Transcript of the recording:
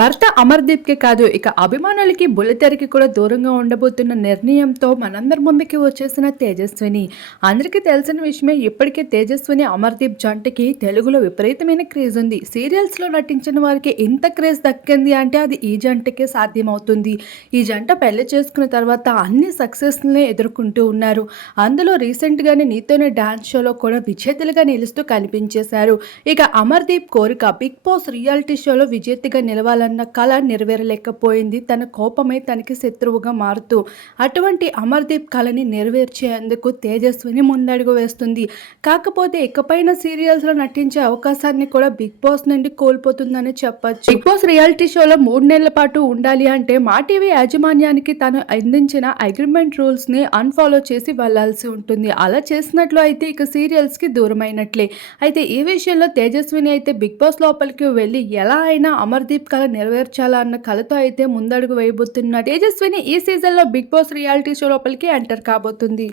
భర్త అమర్దీప్కి కాదు ఇక అభిమానులకి బుల్లితెరకి కూడా దూరంగా ఉండబోతున్న నిర్ణయంతో మనందరి ముందుకి వచ్చేసిన తేజస్విని. అందరికీ తెలిసిన విషయమే ఇప్పటికే తేజస్విని అమర్దీప్ జంటకి తెలుగులో విపరీతమైన క్రేజ్ ఉంది. సీరియల్స్లో నటించిన వారికి ఇంత క్రేజ్ దక్కింది అంటే అది ఈ జంటకే సాధ్యమవుతుంది. ఈ జంట పెళ్ళి చేసుకున్న తర్వాత అన్ని సక్సెస్ని ఎదుర్కొంటూ ఉన్నారు. అందులో రీసెంట్గానే నీతోనే డాన్స్ షోలో కూడా విజేతలుగా నిలుస్తూ కనిపించేశారు. ఇక అమర్దీప్ కోరిక బిగ్ బాస్ రియాలిటీ షోలో విజేతగా నిలవాలని తన కళ నెరవేరలేకపోయింది. తన కోపమే తనకి శత్రువుగా మారుతూ అటువంటి అమర్దీప్ కళని నెరవేర్చేందుకు తేజస్విని ముందడుగు వేస్తుంది. కాకపోతే ఇకపైన సీరియల్స్లో నటించే అవకాశాన్ని కూడా బిగ్ బాస్ నుండి కోల్పోతుందని చెప్పొచ్చు. బిగ్ బాస్ రియాలిటీ షోలో మూడు నెలల పాటు ఉండాలి అంటే మా టీవీ యాజమాన్యానికి తను అందించిన అగ్రిమెంట్ రూల్స్ని అన్ఫాలో చేసి వెళ్ళాల్సి ఉంటుంది. అలా చేసినట్లు అయితే ఇక సీరియల్స్కి దూరమైనట్లే. అయితే ఈ విషయంలో తేజస్విని అయితే బిగ్ బాస్ లోపలికి వెళ్ళి ఎలా అయినా అమర్దీప్ కళ నెరవేర్చాలా అన్న కలతో అయితే ముందడుగు వేయబోతున్న తేజస్విని ఈ సీజన్లో బిగ్ బాస్ రియాలిటీ షో లోపలికి ఎంటర్ కాబోతుంది.